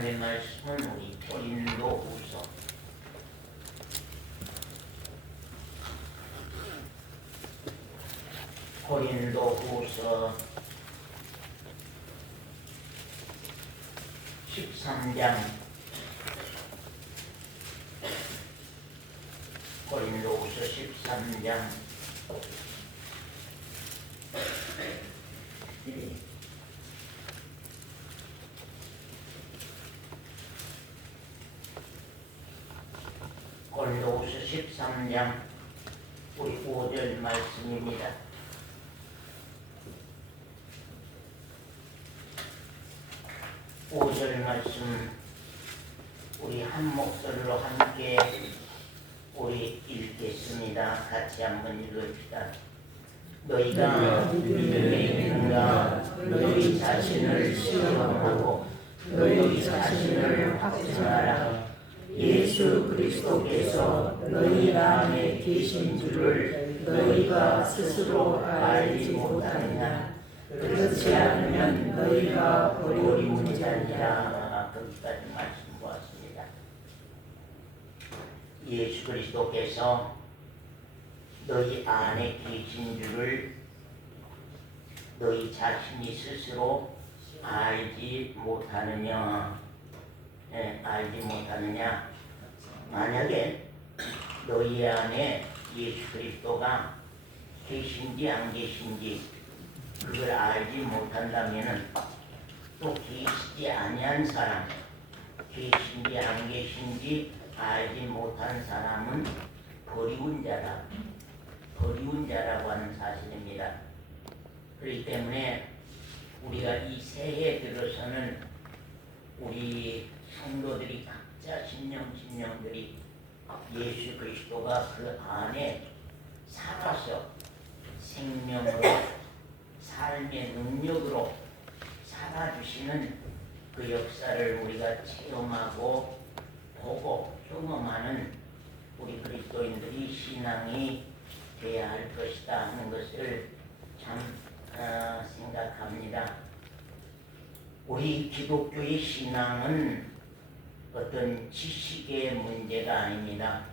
하나님의 말씀은 우리 고린도후서 13장 고린도후서 13장 고린도후서 13장 우리 5절 말씀입니다. 5절 말씀 우리 한 목소리로 함께 우리 읽겠습니다. 같이 한번 읽읍시다. 너희가 믿음에 있는가 너희 자신을 시험하고 너희 자신을 확증하라. 예수 그리스도께서 너희 안에 계신 줄을 너희가 스스로 알지 못하느냐. 그렇지 않으면 너희가 버리는 자니라. 거기까지 말씀 보았습니다. 예수 그리스도께서 너희 안에 계신 줄을 너희 자신이 스스로 알지 못하느냐. 알지 못하느냐. 만약에 너희 안에 예수 그리스도가 계신지 안 계신지 그걸 알지 못한다면은 또 계시지 아니한 사람, 계신지 안 계신지 알지 못한 사람은 버리운 자라고 하는 사실입니다. 그렇기 때문에 우리가 이 새해 들어서는 우리 성도들이 각자 신령들이 예수 그리스도가 그 안에 살아서 생명으로 삶의 능력으로 살아주시는 그 역사를 우리가 체험하고 보고 경험하는 우리 그리스도인들이 신앙이 되어야 할 것이다 하는 것을 참 생각합니다. 우리 기독교의 신앙은 어떤 지식의 문제가 아닙니다.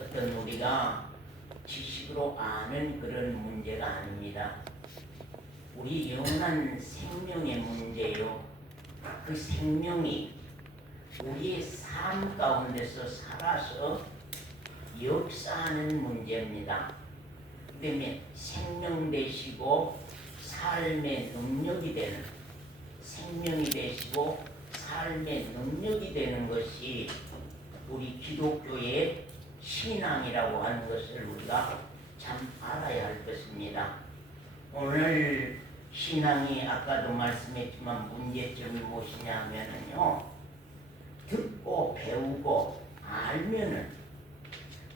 어떤 우리가 지식으로 아는 그런 문제가 아닙니다. 우리 영원한 생명의 문제요. 그 생명이 우리의 삶 가운데서 살아서 역사하는 문제입니다. 그 때문에 생명 되시고 삶의 능력이 되는, 생명이 되시고 삶의 능력이 되는 것이 우리 기독교의 신앙이라고 하는 것을 우리가 참 알아야 할 것입니다. 오늘 신앙이 아까도 말씀했지만 문제점이 무엇이냐 하면은요, 듣고 배우고 알면은,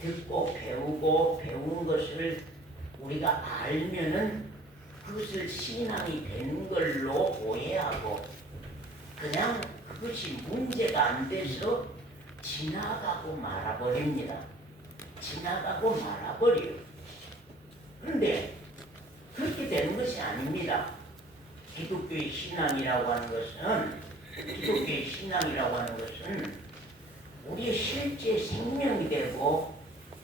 듣고 배우고 배운 것을 우리가 알면은 그것을 신앙이 되는 걸로 오해하고 그냥 그것이 문제가 안 돼서 지나가고 말아버립니다. 지나가고 말아버려요. 그런데 그렇게 되는 것이 아닙니다. 기독교의 신앙이라고 하는 것은 우리의 실제 생명이 되고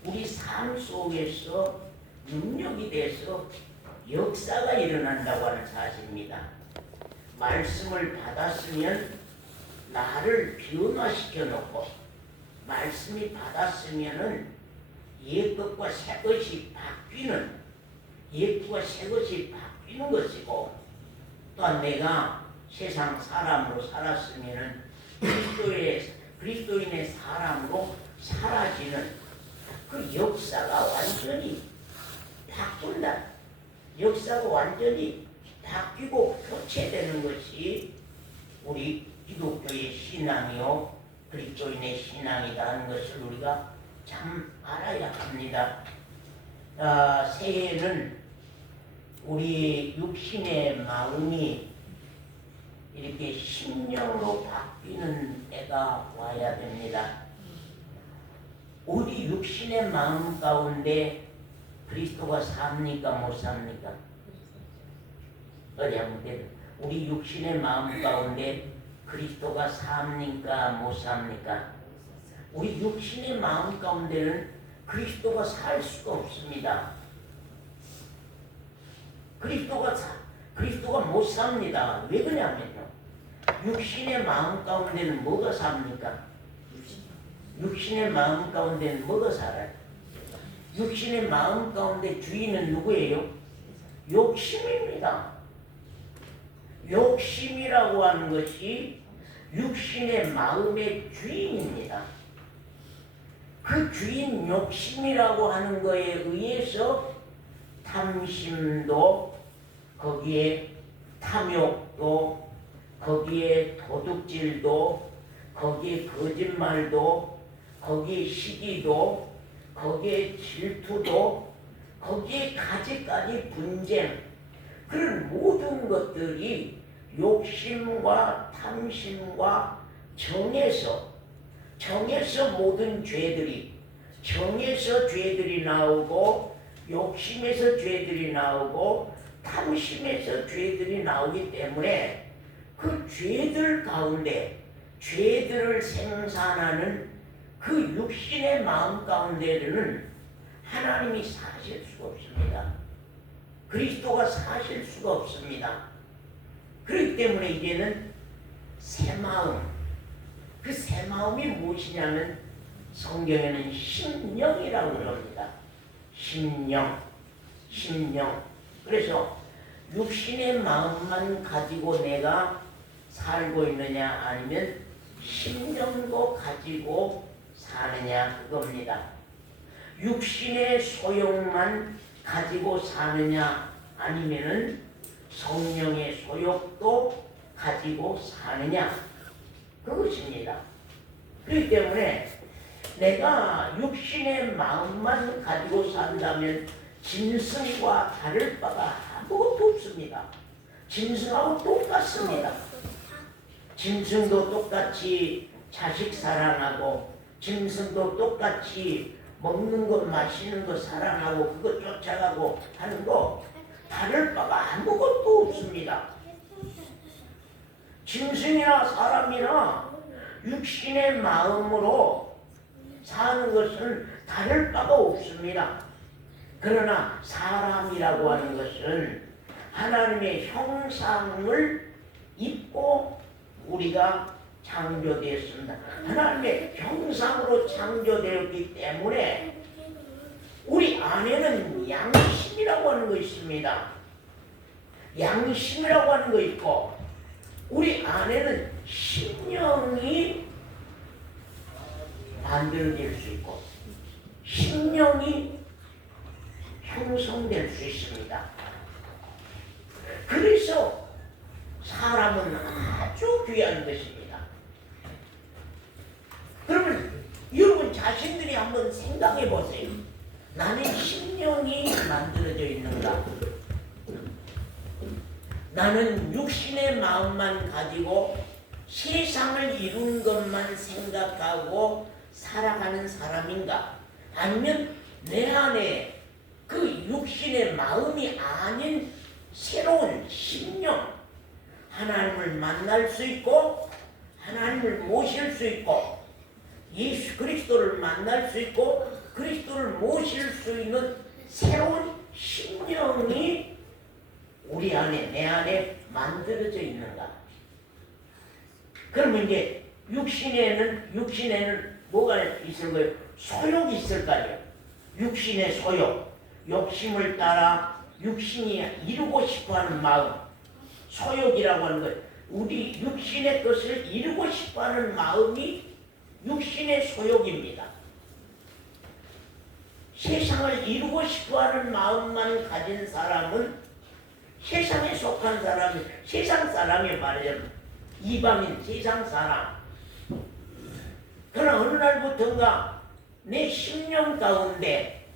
우리 삶 속에서 능력이 돼서 역사가 일어난다고 하는 사실입니다. 말씀을 받았으면 나를 변화시켜 놓고, 말씀이 받았으면은 옛것과 새것이 바뀌는, 옛것과 새것이 바뀌는 것이고, 또한 내가 세상 사람으로 살았으면은 그리스도인의 사람으로 사라지는 그 역사가 완전히 바꾼다. 역사가 완전히 바뀌고 교체되는 것이 우리 기독교의 신앙이요 그리스도인의 신앙이다 하는 것을 우리가 참 알아야 합니다. 새해에는 우리 육신의 마음이 이렇게 심령으로 바뀌는 때가 와야 됩니다. 우리 육신의 마음 가운데 그리스도가 삽니까 못 삽니까? 어디 한번 우리 육신의 마음 가운데 그리스도가 삽니까 못 삽니까? 우리 육신의 마음 가운데는 그리스도가 살 수가 없습니다. 그리스도가 못 삽니다. 왜 그러냐면요. 육신의 마음 가운데는 뭐가 삽니까? 육신의 마음 가운데는 뭐가 살아요? 육신의 마음 가운데 주인은 누구예요? 욕심입니다. 욕심이라고 하는 것이 육신의 마음의 주인입니다. 그 주인 욕심이라고 하는 것에 의해서 탐심도, 거기에 탐욕도, 거기에 도둑질도, 거기에 거짓말도, 거기에 시기도, 거기에 질투도, 거기에 가지까지 분쟁, 그런 모든 것들이 욕심과 탐심과 정에서 모든 죄들이, 정에서 죄들이 나오고, 욕심에서 죄들이 나오고, 탐심에서 죄들이 나오기 때문에 그 죄들 가운데, 죄들을 생산하는 그 육신의 마음 가운데는 하나님이 사실 수가 없습니다. 그리스도가 사실 수가 없습니다. 그렇기 때문에 이제는 새 마음, 그 새 마음이 무엇이냐면 성경에는 심령이라고 그럽니다. 심령. 그래서 육신의 마음만 가지고 내가 살고 있느냐, 아니면 심령도 가지고 사느냐, 그겁니다. 육신의 소욕만 가지고 사느냐, 아니면은 성령의 소욕도 가지고 사느냐, 그것입니다. 그렇기 때문에 내가 육신의 마음만 가지고 산다면 짐승과 다를 바가 아무것도 없습니다. 짐승하고 똑같습니다. 짐승도 똑같이 자식 사랑하고, 짐승도 똑같이 먹는 것, 마시는 것 사랑하고, 그것 쫓아가고 하는 거 다를 바가 아무것도 없습니다. 짐승이나 사람이나 육신의 마음으로 사는 것은 다를 바가 없습니다. 그러나 사람이라고 하는 것은 하나님의 형상을 입고 우리가 창조되었습니다. 하나님의 형상으로 창조되었기 때문에 우리 안에는 양심이라고 하는 거 있습니다. 양심이라고 하는 거 있고, 우리 안에는 심령이 만들어질 수 있고, 심령이 형성될 수 있습니다. 그래서 사람은 아주 귀한 것입니다. 그러면 여러분 자신들이 한번 생각해 보세요. 나는 심령이 만들어져 있는가? 나는 육신의 마음만 가지고 세상을 이룬 것만 생각하고 살아가는 사람인가? 아니면 내 안에 그 육신의 마음이 아닌 새로운 심령, 하나님을 만날 수 있고, 하나님을 모실 수 있고, 예수 그리스도를 만날 수 있고, 그리스도를 모실 수 있는 새로운 심령이 우리 안에, 내 안에 만들어져 있는가? 그러면 이제 육신에는 뭐가 있을 거예요? 소욕이 있을 거예요. 육신의 소욕, 욕심을 따라 육신이 이루고 싶어하는 마음, 소욕이라고 하는 거예요. 우리 육신의 것을 이루고 싶어하는 마음이 육신의 소욕입니다. 세상을 이루고 싶어하는 마음만 가진 사람은 세상에 속한 사람이, 세상 사람이 말하자면 이방인, 세상 사람. 그러나 어느 날부터인가 내 심령 가운데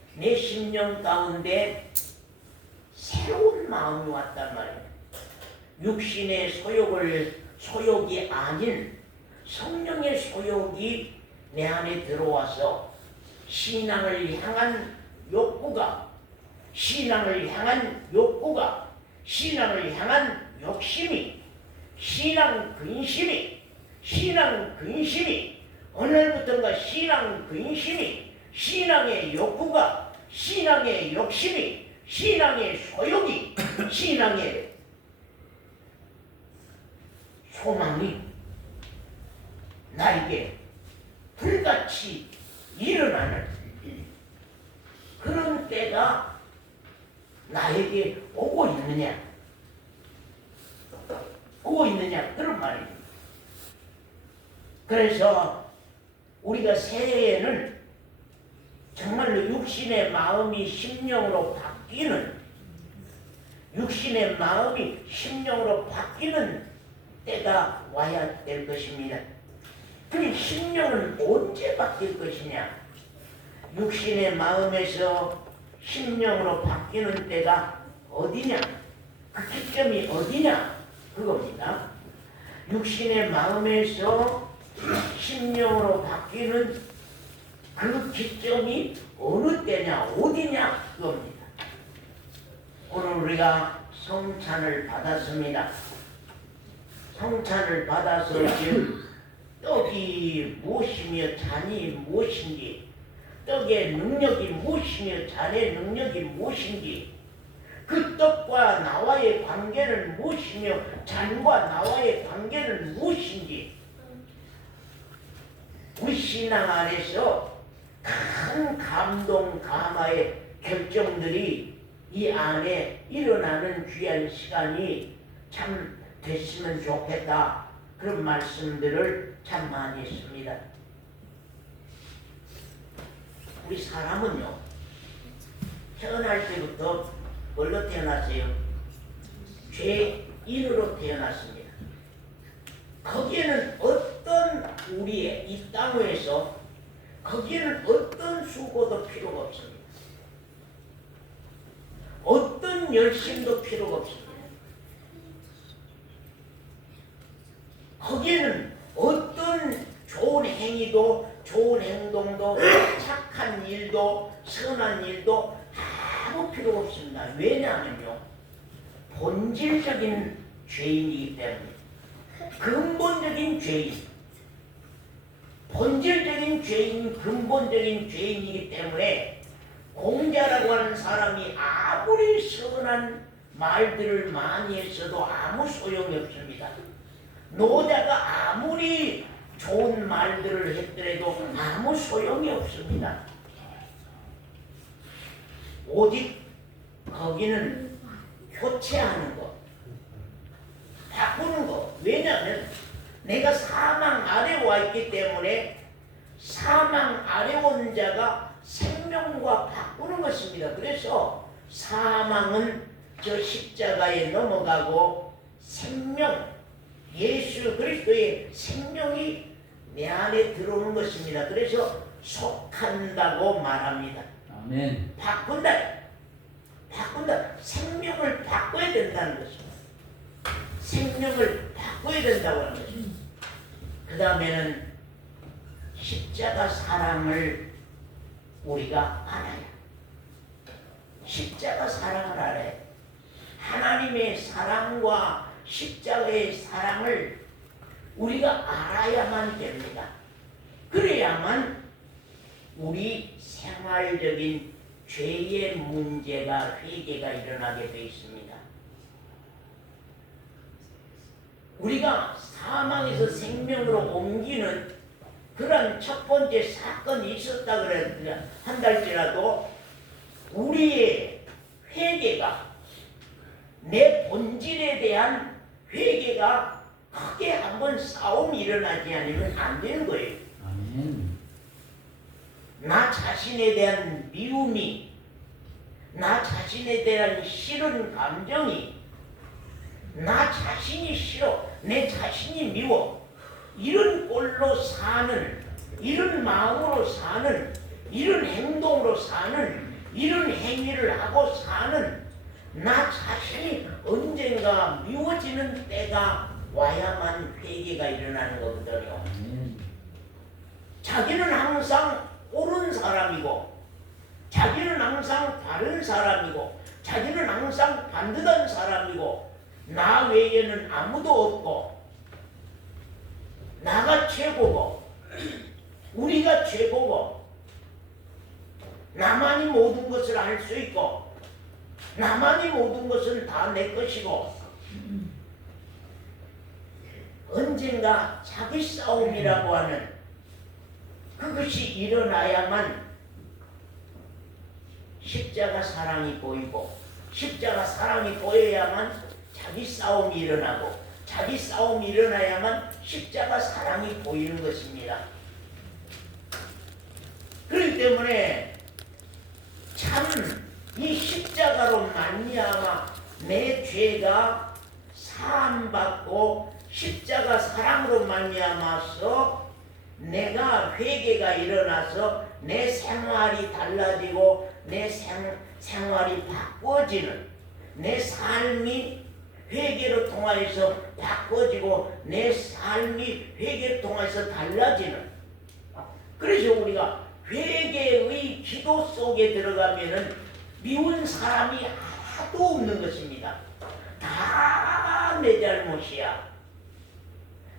새로운 마음이 왔단 말이에요. 육신의 소욕이 아닌 성령의 소욕이 내 안에 들어와서 신앙을 향한 욕구가, 신앙을 향한 욕심이, 신앙 근심이 신앙 근심이 어느 날부터인가 신앙 근심이 신앙의 욕구가 신앙의 욕심이 신앙의 소욕이 신앙의 소망이 나에게 불같이 일어나는 그런 때가 나에게 오고 있느냐 그런 말입니다. 그래서 우리가 새해에는 정말로 육신의 마음이 심령으로 바뀌는 육신의 마음이 심령으로 바뀌는 때가 와야 될 것입니다. 그 심령은 언제 바뀔 것이냐? 육신의 마음에서 심령으로 바뀌는 때가 어디냐? 그 기점이 어디냐? 그겁니다. 육신의 마음에서 심령으로 바뀌는 그 기점이 어느 때냐? 어디냐? 그겁니다. 오늘 우리가 성찬을 받았습니다. 성찬을 받아서 지금 떡이 무엇이며 잔이 무엇인지, 떡의 능력이 무엇이며 잔의 능력이 무엇인지, 그 떡과 나와의 관계는 무엇이며 잔과 나와의 관계는 무엇인지, 우리 신앙 안에서 큰 감동 감화의 결정들이 이 안에 일어나는 귀한 시간이 참 됐으면 좋겠다. 그런 말씀들을 참 많이 했습니다. 우리 사람은요, 태어날 때부터 뭘로 태어났어요? 죄인으로 태어났습니다. 거기에는 어떤 우리의 이 땅에서 거기에는 어떤 수고도 필요가 없습니다. 어떤 열심도 필요가 없습니다. 거기에는 어떤 좋은 행위도 좋은 행동도 착한 일도 선한 일도 아무 필요가 없습니다. 왜냐하면요, 본질적인 죄인이기 때문에, 근본적인 죄인, 본질적인 죄인, 근본적인 죄인이기 때문에 공자라고 하는 사람이 아무리 선한 말들을 많이 했어도 아무 소용이 없습니다. 노자가 아무리 좋은 말들을 했더라도 아무 소용이 없습니다. 오직 거기는 교체하는 것, 바꾸는 것. 왜냐하면 내가 사망 아래 와 있기 때문에 사망 아래 온 자가 생명과 바꾸는 것입니다. 그래서 사망은 저 십자가에 넘어가고 생명, 예수 그리스도의 생명이 내 안에 들어오는 것입니다. 그래서 속한다고 말합니다. 아멘. 바꾼다. 생명을 바꿔야 된다는 것입니다. 생명을 바꿔야 된다고 하는 것입니다. 그 다음에는 십자가 사랑을 우리가 알아야, 십자가 사랑을 알아야, 하나님의 사랑과 십자가의 사랑을 우리가 알아야만 됩니다. 그래야만 우리 생활적인 죄의 문제가 회개가 일어나게 되어 있습니다. 우리가 사망에서 생명으로 옮기는 그런 첫 번째 사건이 있었다 그래 한달지라도 우리의 회개가, 내 본질에 대한 회개가 크게 한번 싸움이 일어나지 않으면 안 되는 거예요. 아멘. 나 자신에 대한 미움이, 나 자신에 대한 싫은 감정이, 나 자신이 싫어, 내 자신이 미워, 이런 꼴로 사는, 이런 마음으로 사는, 이런 행동으로 사는, 이런 행위를 하고 사는 나 자신이 언젠가 미워지는 때가 와야만 회개가 일어나는 거거든요. 자기는 항상 옳은 사람이고, 자기는 항상 바른 사람이고, 자기는 항상 반듯한 사람이고, 나 외에는 아무도 없고, 나가 최고고 우리가 최고고 나만이 모든 것을 할 수 있고 나만이 모든 것은 다 내 것이고 언젠가 자기 싸움이라고 하는 그것이 일어나야만 십자가 사랑이 보이고 십자가 사랑이 보여야만 자기 싸움이 일어나고 자기 싸움이 일어나야만 십자가 사랑이 보이는 것입니다. 그렇기 때문에 참 이 십자가로 말미암아 내 죄가 사함받고 십자가 사랑으로 말미암아서 내가 회개가 일어나서 내 생활이 달라지고 내 생활이 바꿔지는 내 삶이 회개로 통하여서 바꿔지고 내 삶이 회개로 통하여서 달라지는 그래서 우리가 회개의 기도 속에 들어가면은 미운 사람이 하나도 없는 것입니다. 다 내 잘못이야.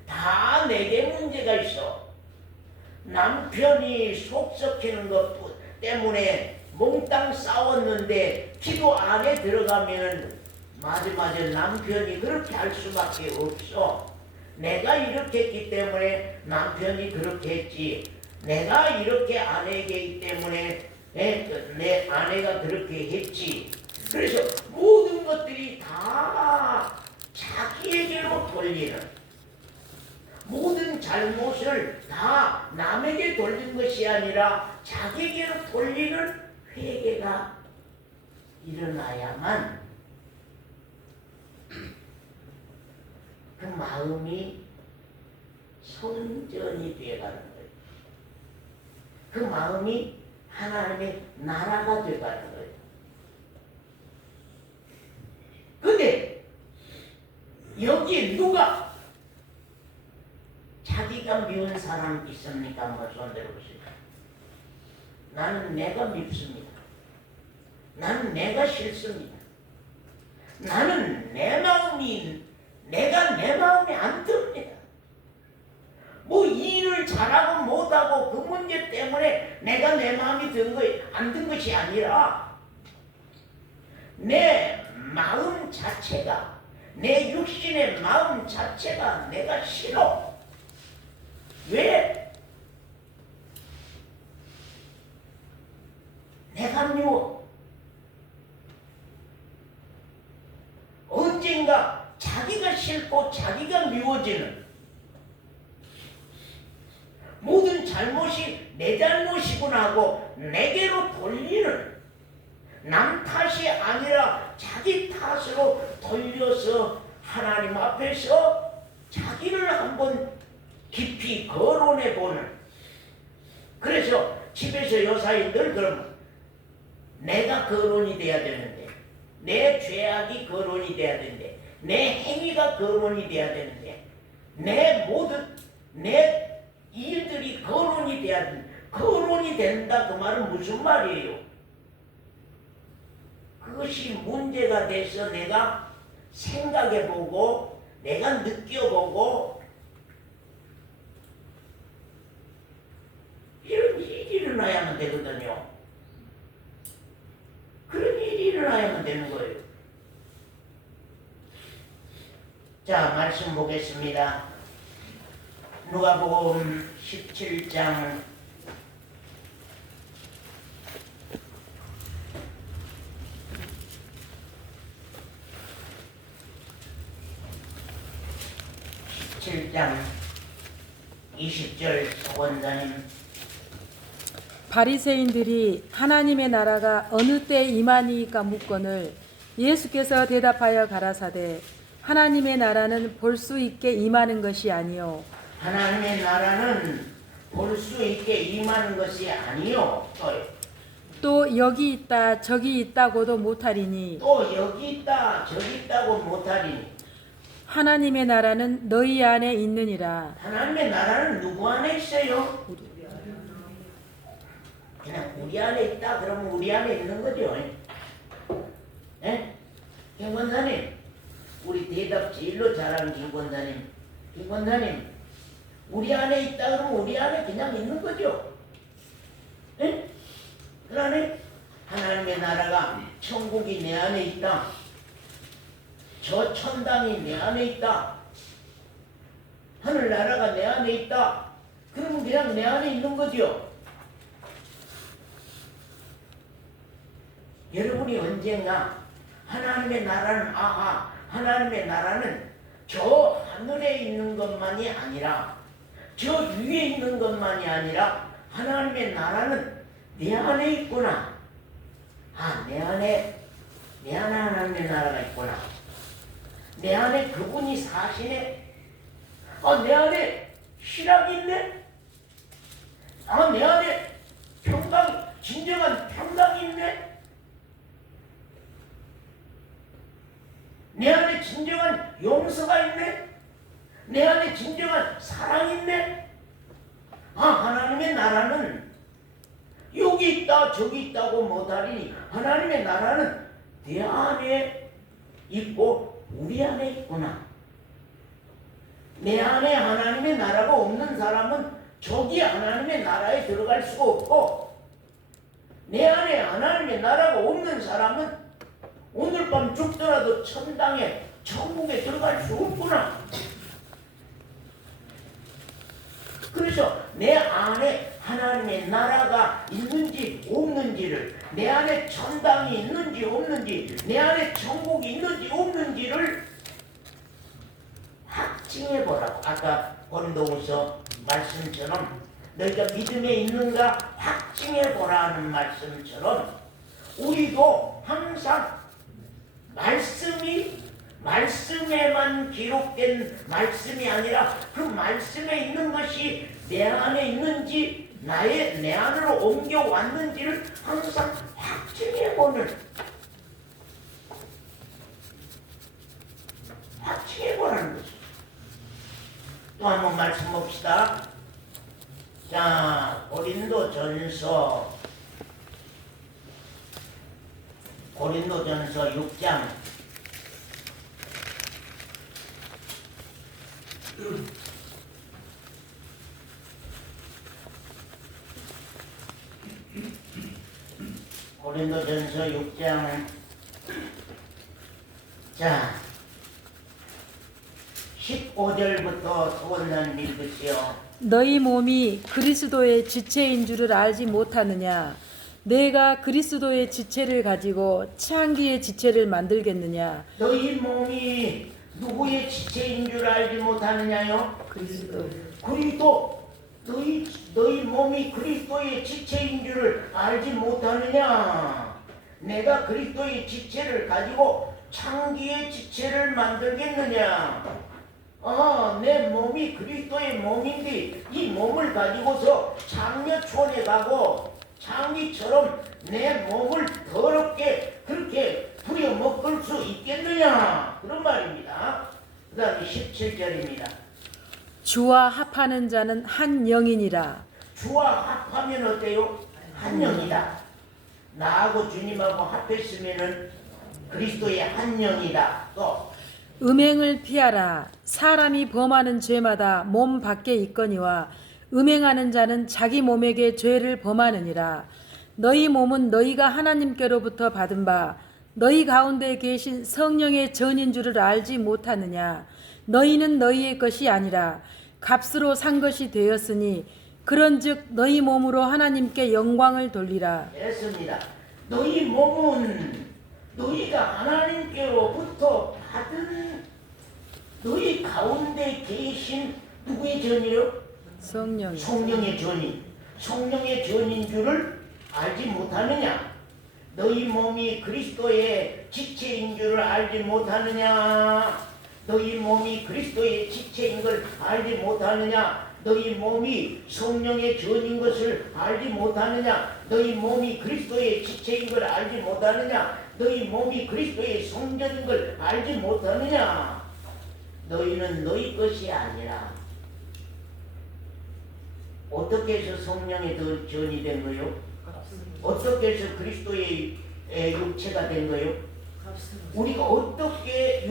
다 내게 문제가 있어. 남편이 속 썩히는 것 때문에 몽땅 싸웠는데 기도 안에 들어가면 맞아 남편이 그렇게 할 수밖에 없어. 내가 이렇게 했기 때문에 남편이 그렇게 했지. 내가 이렇게 아내에게 있기 때문에 내 아내가 그렇게 했지. 그래서 모든 것들이 다 자기에게로 돌리는 모든 잘못을 다 남에게 돌린 것이 아니라 자기에게로 돌리는 회개가 일어나야만 그 마음이 성전이 되어가는 거예요. 그 마음이 하나님의 나라가 되어가는 거예요. 근데 여기에 누가 자기가 미운 사람 있습니까? 한번 손 들어보세요. 나는 내가 밉습니다. 나는 내가 싫습니다. 나는 내 마음이 안 듭니다. 뭐 일을 잘하고 못하고 그 문제 때문에 내가 내 마음이 안 든 것이 아니라 내 마음 자체가 내 육신의 마음 자체가 내가 싫어. 왜? 내가 미워. 언젠가 자기가 싫고 자기가 미워지는 모든 잘못이 내 잘못이구나 하고 내게로 돌리는 남 탓이 아니라 자기 탓으로 돌려서 하나님 앞에서 자기를 한번 깊이 거론해 보는. 그래서 집에서 요사이 늘 그러면 내가 거론이 돼야 되는데 내 죄악이 거론이 돼야 되는데 내 행위가 거론이 돼야 되는데 내 모든 내 일들이 거론이 돼야 된다. 거론이 된다 그 말은 무슨 말이에요? 그것이 문제가 돼서 내가 생각해보고 내가 느껴보고 이런 일이 일어나야만 되거든요. 그런 일이 일어나야만 되는 거예요. 자, 말씀 보겠습니다. 누가복음 17장 17장 20절 서원자님. 바리새인들이 하나님의 나라가 어느 때에 임하니까 묻거늘 예수께서 대답하여 가라사대 하나님의 나라는 볼 수 있게 임하는 것이 아니요 하나님의 나라는 볼 수 있게 임하는 것이 아니요. 또 여기 있다 저기 있다고도 못하리니 또 여기 있다 저기 있다고 못하리니. 하나님의 나라는 너희 안에 있느니라. 하나님의 나라는 누구 안에 있어요? 그냥 우리 안에 있다 그러면 우리 안에 있는 거죠. 예? 김 권사님, 우리 대답 제일로 잘하는 김 권사님. 김 권사님, 우리 안에 있다 그러면 우리 안에 그냥 있는 거죠. 예? 그러니 하나님의 나라가 천국이 내 안에 있다. 저 천당이 내 안에 있다. 하늘나라가 내 안에 있다. 그러면 그냥 내 안에 있는 거죠. 여러분이 언젠가 하나님의 나라는 하나님의 나라는 저 하늘에 있는 것만이 아니라 저 위에 있는 것만이 아니라 하나님의 나라는 내 안에 있구나. 내 안에 하나님의 나라가 있구나. 내 안에 그분이 사시네. 내 안에 희락이 있네. 내 안에 평강, 진정한 평강이 있네. 내 안에 진정한 용서가 있네. 내 안에 진정한 사랑이 있네. 하나님의 나라는 여기 있다 저기 있다고 못하리니 하나님의 나라는 내 안에 있고 우리 안에 있구나. 내 안에 하나님의 나라가 없는 사람은 저기 하나님의 나라에 들어갈 수가 없고, 내 안에 하나님의 나라가 없는 사람은 오늘 밤 죽더라도 천당에 천국에 들어갈 수 없구나. 그래서 내 안에 하나님의 나라가 있는지 없는지를, 내 안에 천당이 있는지 없는지, 내 안에 천국이 있는지 없는지를 확증해 보라고. 아까 고린도후서 말씀처럼 너희가 믿음에 있는가 확증해 보라는 말씀처럼 우리도 항상 말씀에만 기록된 말씀이 아니라 그 말씀에 있는 것이 내 안에 있는지 내 안으로 옮겨왔는지를 항상 확증해보는, 확증해보라는 거죠. 또 한번 말씀 봅시다. 자, 고린도전서 6장 6장 자 15절부터 소원난 읽으시오. 너희 몸이 그리스도의 지체인 줄을 알지 못하느냐? 내가 그리스도의 지체를 가지고 창기의 지체를 만들겠느냐? 너희 몸이 누구의 지체인 줄 알지 못하느냐요? 그리스도. 그리고 너희 몸이 그리스도의 지체인 줄을 알지 못하느냐? 내가 그리스도의 지체를 가지고 창기의 지체를 만들겠느냐? 내 몸이 그리스도의 몸인데 이 몸을 가지고서 장려촌에 가고 장기처럼 내 몸을 더럽게 그렇게 부려먹을 수 있겠느냐? 그런 말입니다. 그 다음에 17절입니다. 주와 합하는 자는 한 영이니라. 주와 합하면 어때요? 한 영이다. 나하고 주님하고 합했으면은 그리스도의 한 영이다. 또 음행을 피하라. 사람이 범하는 죄마다 몸 밖에 있거니와 음행하는 자는 자기 몸에게 죄를 범하느니라. 너희 몸은 너희가 하나님께로부터 받은 바 너희 가운데 계신 성령의 전인 줄을 알지 못하느냐? 너희는 너희의 것이 아니라 값으로 산 것이 되었으니 그런즉 너희 몸으로 하나님께 영광을 돌리라. 됐습니다. 너희 몸은 너희가 하나님께로부터 받은 너희 가운데 계신 누구의 전이요? 성령. 성령의 전인. 성령의 전인 줄을 알지 못하느냐? 너희 몸이 그리스도의 지체인 줄을 알지 못하느냐? 너희 몸이 그리스도의 지체인 걸 알지 못하느냐? 너희 몸이 성령의 전인 것을 알지 못하느냐? 너희 몸이 그리스도의 지체인 걸 알지 못하느냐? 너희 몸이 그리스도의 성전인 걸 알지 못하느냐? 너희는 너희 것이 아니라 어떻게 해서 성령의 전이 된 거요? 어떻게 해서 그리스도의 육체가 된 거요? 우리가 어떻게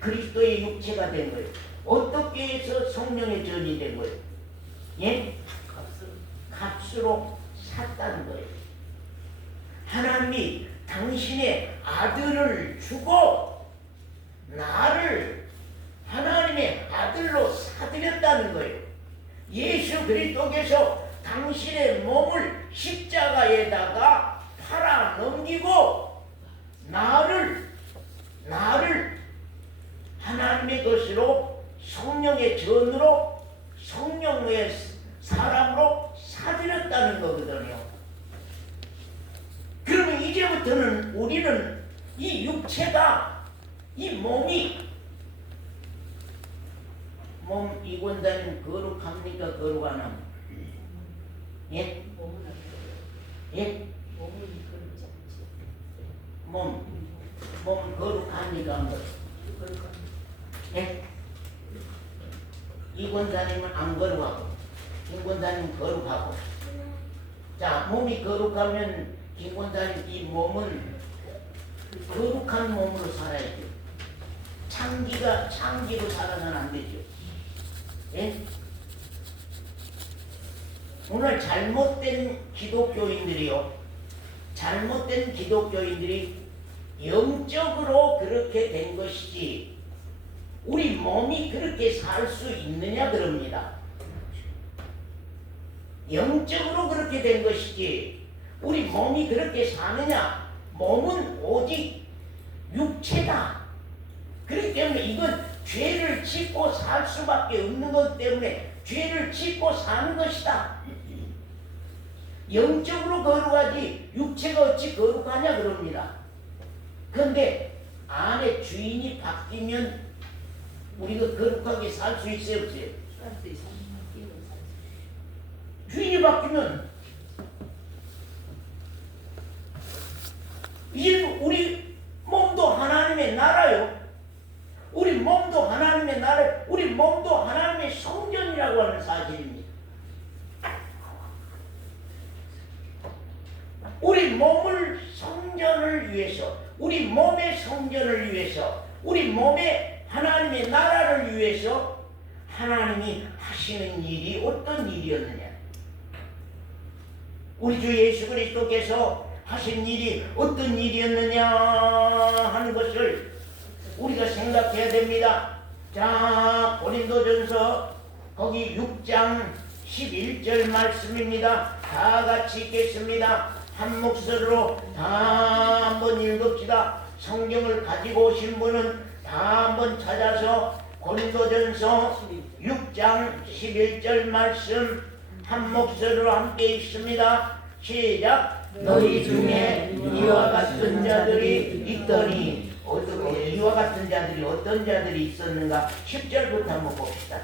그리스도의 육체가 된 거예요? 어떻게 해서 성령의 전이 된 거예요? 예? 값으로 샀다는 거예요. 하나님이 당신의 아들을 주고 나를 하나님의 아들로 사드렸다는 거예요. 예수 그리스도께서 당신의 몸을 십자가에다가 팔아 넘기고 나를 하나님의 것으로 성령의 전으로 성령의 사람으로 사드렸다는 거거든요. 그러면 이제부터는 우리는 이 육체가 이 몸이 몸 이권자님 거룩합니까? 거룩 안 합니까? 예? 예? 몸 거룩합니까? 안 거룩? 예? 이권자님은 안 거룩하고 김권자님은 거룩하고 자 몸이 거룩하면 김권자님 이 몸은 거룩한 몸으로 살아야죠. 창기로 살아서는 안 되죠. 예? 오늘 잘못된 기독교인들이 영적으로 그렇게 된 것이지 우리 몸이 그렇게 살 수 있느냐 그럽니다. 영적으로 그렇게 된 것이지 우리 몸이 그렇게 사느냐. 몸은 오직 육체다. 그렇기 때문에 이건 죄를 짓고 살 수밖에 없는 것 때문에 죄를 짓고 사는 것이다. 영적으로 거룩하지 육체가 어찌 거룩하냐 그럽니다. 그런데 안에 주인이 바뀌면 우리가 거룩하게 살 수 있어요 없어요? 주인이 바뀌면 이제 우리 몸도 하나님의 나라요. 우리 몸도 하나님의 나라, 우리 몸도 하나님의 성전이라고 하는 사실입니다. 우리 몸을 성전을 위해서, 우리 몸의 성전을 위해서, 우리 몸의 하나님의 나라를 위해서 하나님이 하시는 일이 어떤 일이었느냐? 우리 주 예수 그리스도께서 하신 일이 어떤 일이었느냐 하는 것을 우리가 생각해야 됩니다. 자, 고린도전서 거기 6장 11절 말씀입니다. 다 같이 읽겠습니다. 한 목소리로 다 한번 읽읍시다. 성경을 가지고 오신 분은 다 한번 찾아서 고린도전서 6장 11절 말씀 한 목소리로 함께 읽습니다. 시작. 너희 중에 이와 같은 자들이 있더니 어떻게 이와 같은 자들이 어떤 자들이 있었는가? 10절부터 한번 봅시다.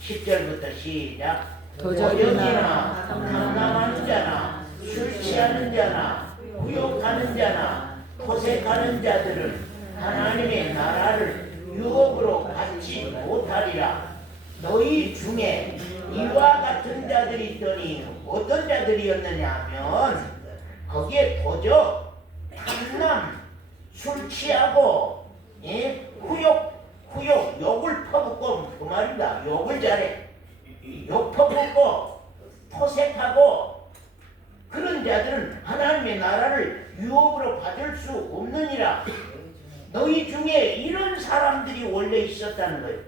10절부터 시작. 도적이나 탐남하는 자나 술 취하는 자나 후욕하는 자나 토색하는 자들은 하나님의 나라를 유업으로 받지 못하리라. 너희 중에 이와 같은 자들이 있더니 어떤 자들이었느냐 하면 거기에 도적, 탐남, 술 취하고 후욕, 욕을 퍼붓고 그 말이다. 욕을 잘해. 욕 퍼붓고 토색하고 그런 자들은 하나님의 나라를 유업으로 받을 수 없느니라. 너희 중에 이런 사람들이 원래 있었다는 거예요.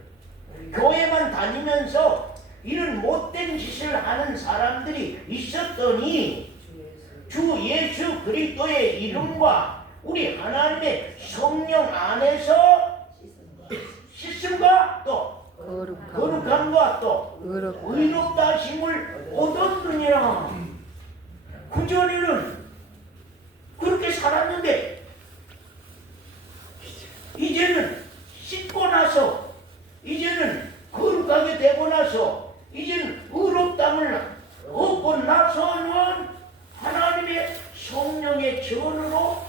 교회만 다니면서 이런 못된 짓을 하는 사람들이 있었더니 주 예수 그리스도의 이름과 우리 하나님의 성령 안에서 씻음과 또 거룩함과 또 의롭다 하심을 얻었느니라. 그전에는 그렇게 살았는데 이제는 씻고 나서 이제는 거룩하게 되고 나서 이제는 의롭다함을 얻고 나서는 하나님의 성령의 전으로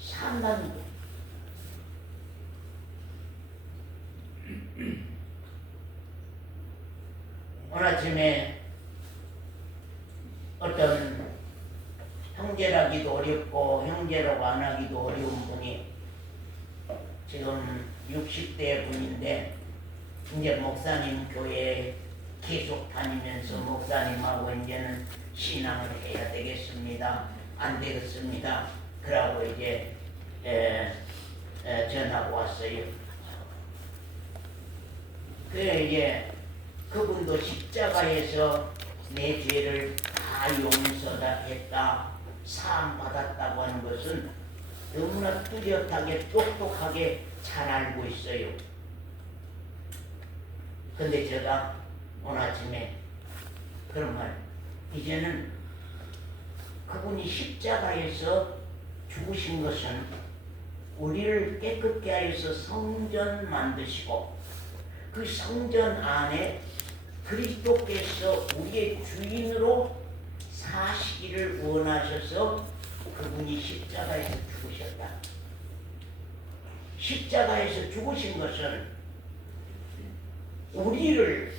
산다는 거예요. 오늘 아침에 어떤 형제라기도 어렵고 형제라고 안 하기도 어려운 분이 지금 60대 분인데 이제 목사님 교회에 계속 다니면서 목사님하고 이제는 신앙을 해야 되겠습니다. 안 되겠습니다. 그러고 이제 전화가 왔어요. 그래 이제 그분도 십자가에서 내 죄를 다 용서했다, 사함 받았다고 하는 것은 너무나 뚜렷하게 똑똑하게 잘 알고 있어요. 근데 제가 오늘 아침에 그런 말, 이제는 그분이 십자가에서 죽으신 것은 우리를 깨끗게 하여서 성전 만드시고 그 성전 안에 그리스도께서 우리의 주인으로 사시기를 원하셔서 그분이 십자가에서 죽으셨다. 십자가에서 죽으신 것은 우리를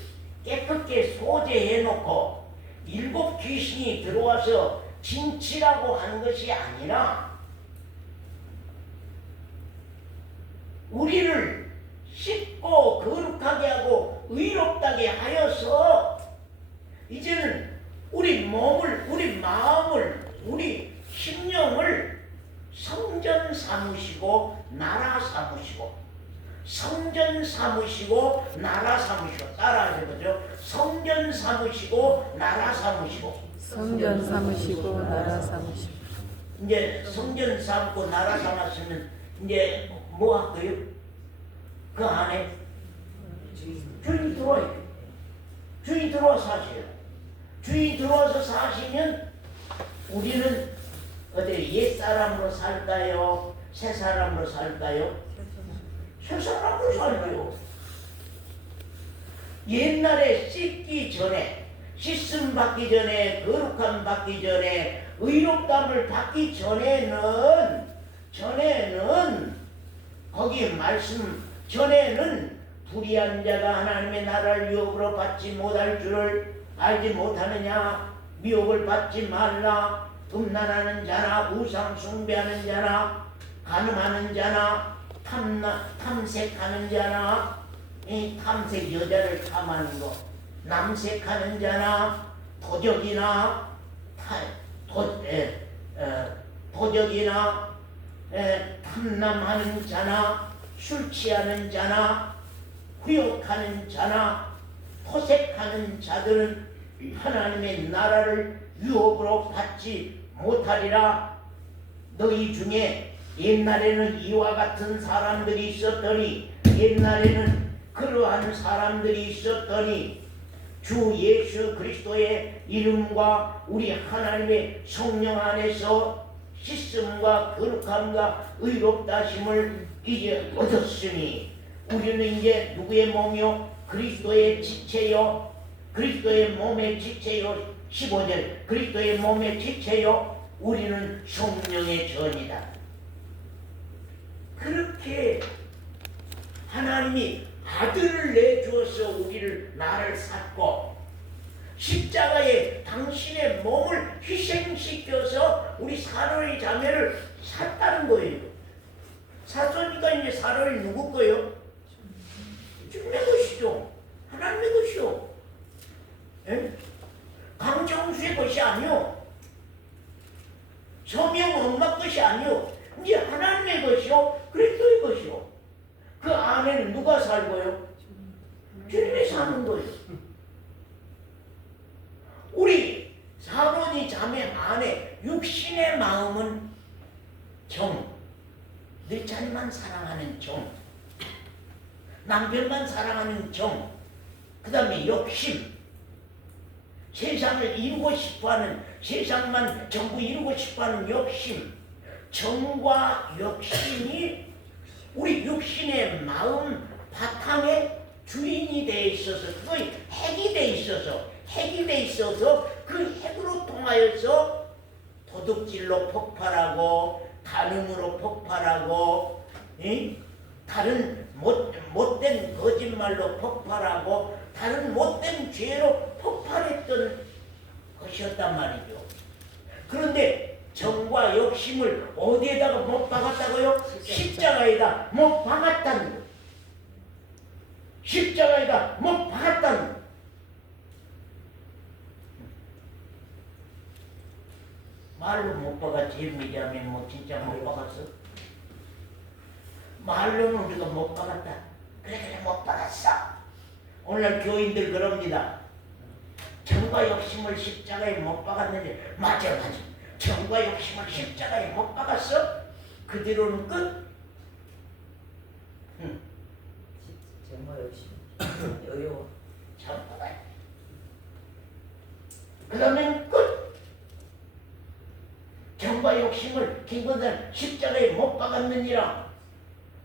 깨끗게 소재해 놓고 일곱 귀신이 들어와서 진치라고 하는 것이 아니라 우리를 씻고 거룩하게 하고 의롭다게 하여서 이제는 우리 몸을, 우리 마음을, 우리 심령을 성전 삼으시고 나라 삼으시고, 성전 삼으시고 나라 삼으시고, 따라하셔보죠. 성전 삼으시고 나라 삼으시고. 성전 삼으시고 나라 삼으시고. 이제 성전 삼고 나라 삼았으면 이제 뭐 할까요? 그 안에 주인이 들어와요. 주인이 들어와 사세요. 주인이 들어와서 사시면 우리는 어디 옛사람으로 살까요? 새사람으로 살까요? 새사람으로 살까요? 옛날에 씻기 전에, 씻음 받기 전에, 거룩함 받기 전에, 의롭담을 받기 전에는 거기 말씀 전에는 불의한 자가 하나님의 나라를 유업으로 받지 못할 줄을 알지 못하느냐. 미혹을 받지 말라. 음란하는 자나 우상 숭배하는 자나 간음하는 자나 탐색하는 자나, 이 탐색 여자를 탐하는 거, 남색하는 자나 도적이나 도적이나 탐남하는 자나 술 취하는 자나 후욕하는 자나 토색하는 자들은 하나님의 나라를 유업으로 받지 못하리라. 너희 중에 옛날에는 이와 같은 사람들이 있었더니, 옛날에는 그러한 사람들이 있었더니 주 예수 그리스도의 이름과 우리 하나님의 성령 안에서 씻음과 거룩함과 의롭다심을 이제 얻었으니 우리는 이제 누구의 몸이요? 그리스도의 지체요, 그리스도의 몸의 지체요. 15절, 그리스도의 몸의 지체요, 우리는 성령의 전이다. 그렇게 하나님이 아들을 내주어서 우리를, 나를 샀고 십자가에 당신의 몸을 희생시켜서 우리 사로의 자매를 샀다는 거예요. 샀으니까 이제 사로이 누구 거요? 주님의 것이죠. 하나님의 것이요. 예? 강정수의 것이 아니요. 서명 엄마 것이 아니요. 이제 하나님의 것이요, 그리스도의 것이요. 그 안에는 누가 살고요? 주님이 사는 거예요. 우리 사모니 자매 안에 육신의 마음은 정, 내 자리만 사랑하는 정, 남편만 사랑하는 정, 그 다음에 욕심, 세상을 이루고 싶어하는, 세상만 전부 이루고 싶어하는 욕심, 정과 욕심이 우리 육신의 마음 바탕에 주인이 돼 있어서, 그거의 핵이 돼 있어서 그 핵으로 통하여서 도둑질로 폭발하고, 간음으로 폭발하고, 다른 못된 거짓말로 폭발하고, 다른 못된 죄로 폭발했던 것이었단 말이죠. 그런데 정과 욕심을 어디에다가 못 박았다고요? 십자가에다 못 박았다는 거예요. 십자가에다 못 박았다는 거야. 말로 못 박았지. 미리하면 뭐 진짜 못 박았어. 말로는 우리가 못 박았다. 그래 못 박았어. 오늘 교인들 그럽니다. 정과 욕심을 십자가에 못 박았는지. 맞아. 정과 욕심을 십자가에 못 박았어. 그 뒤로는 끝. 정말 역시 어려워. 정과가. 그 다음엔 끝. 정과 욕심을 김건달 십자가에 못 박았느니라.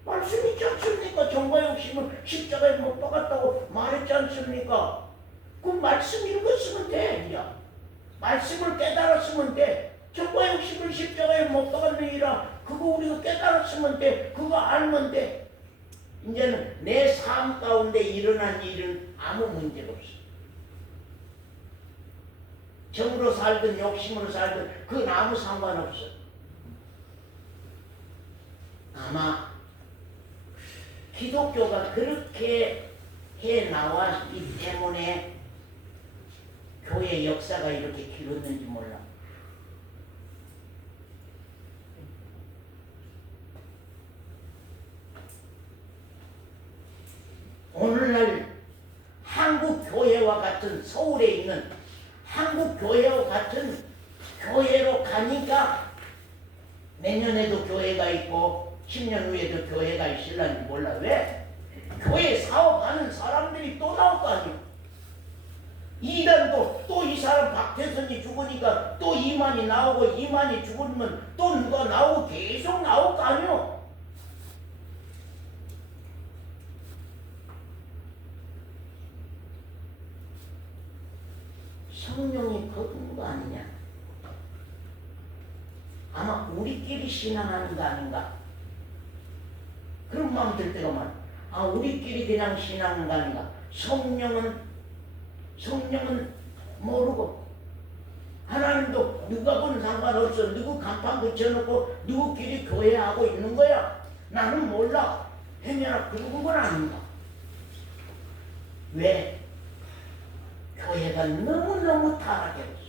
말씀이 있지 않습니까? 정과 욕심을 십자가에 못 박았다고 말했지 않습니까? 그 말씀 읽었으면 돼. 이제. 말씀을 깨달았으면 돼. 정과 욕심을 십자가에 못 박았느니라. 그거 우리가 깨달았으면 돼. 그거 알면 돼. 이제는 내 삶 가운데 일어난 일은 아무 문제가 없어. 정으로 살든 욕심으로 살든 그건 아무 상관없어. 아마 기독교가 그렇게 해 나왔기 때문에 교회 역사가 이렇게 길었는지 몰라. 오늘날 한국 교회와 같은 서울에 있는 한국 교회와 같은 교회로 가니까 내년에도 교회가 있고 10년 후에도 교회가 있을런지 몰라. 왜? 교회 사업하는 사람들이 또 나올 거 아니야. 이단도 또 이 사람 박태선이 죽으니까 또 이만이 나오고 이만이 죽으면 또 누가 나오고 계속 나올 거 아니야. 성령이 거둔 거 아니냐? 아마 우리끼리 신앙하는 거 아닌가? 그런 마음 들 때가 많아. 아, 우리끼리 그냥 신앙하는 거 아닌가? 성령은 모르고 하나님도 누가하고는 상관없어. 누구 간판 붙여놓고 누구끼리 교회하고 있는 거야. 나는 몰라. 행여나 그런 건 아닌가? 왜? 교회가 너무너무 타락했어.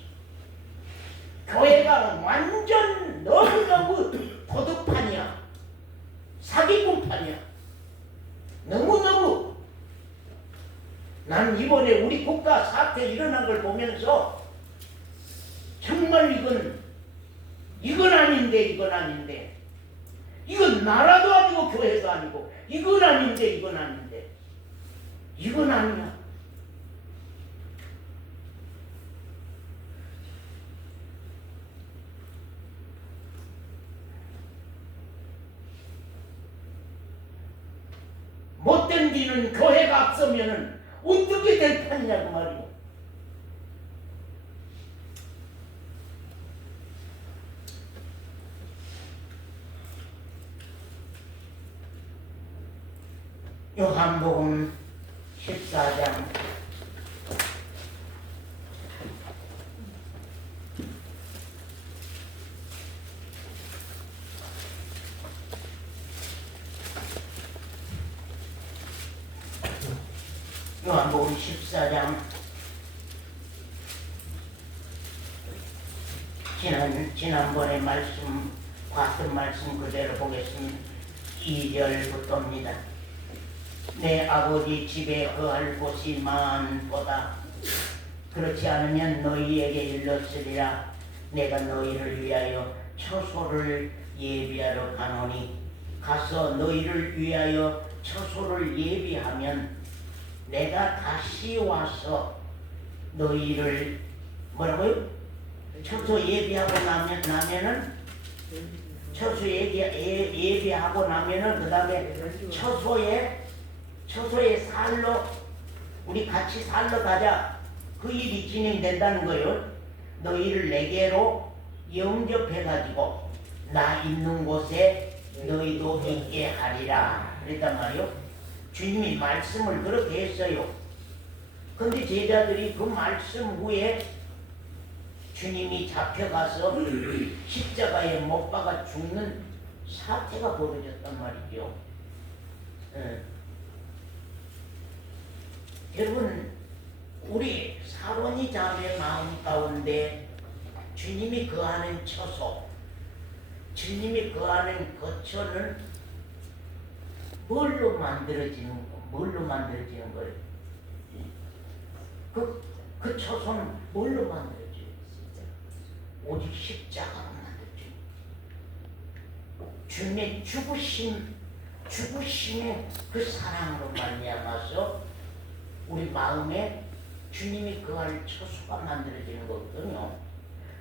교회가 완전 너무너무 도둑판이야. 사기꾼판이야. 너무너무. 나는 이번에 우리 국가 사태 일어난 걸 보면서 정말 이건 아닌데 이건 나라도 아니고 교회도 아니고 이건 아닌데 이건 아니야. 못된 뒤는 교회가 앞서면은 어떻게 될 판이냐고 말이오. 요한복음 14장 요한복음 14장 지난번에 봤던 말씀 그대로 보겠습니다. 2절부터입니다. 내 아버지 집에 거할 곳이 많보다 그렇지 않으면 너희에게 일렀으리라. 내가 너희를 위하여 처소를 예비하러 가노니 가서 너희를 위하여 처소를 예비하면 내가 다시 와서 너희를 뭐라고요? 처소 예비하고 나면은 처소 예비하고 나면은 그 다음에 처소에 살러 우리 같이 살러 가자. 그 일이 진행된다는 거예요. 너희를 내게로 영접해가지고 나 있는 곳에 너희도 있게 하리라 그랬단 말이요. 주님이 말씀을 그렇게 했어요. 근데 제자들이 그 말씀 후에 주님이 잡혀가서 십자가에 못 박아 죽는 사태가 벌어졌단 말이죠. 여러분 우리 사로니 자매 마음 가운데 주님이 거하는 처소, 주님이 거하는 거처는 뭘로 만들어지는 거예요? 그 처소는 뭘로 만들어져요? 오직 십자가로 만들어져요. 주님의 죽으심의 그 사랑으로 말미암아서 우리 마음에 주님이 거할 처소가 만들어지는 거거든요.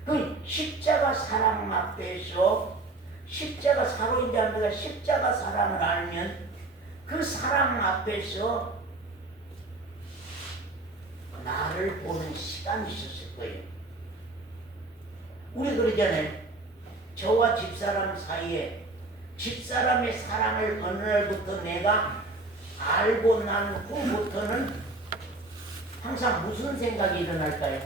그 십자가 사랑 앞에서 십자가 사로인데 우리가 십자가 사랑을 알면 그 사랑 앞에서 나를 보는 시간이 있었을 거예요. 우리 그러잖아요. 저와 집사람 사이에 집사람의 사랑을 어느 날부터 내가 알고 난 후부터는 항상 무슨 생각이 일어날까요?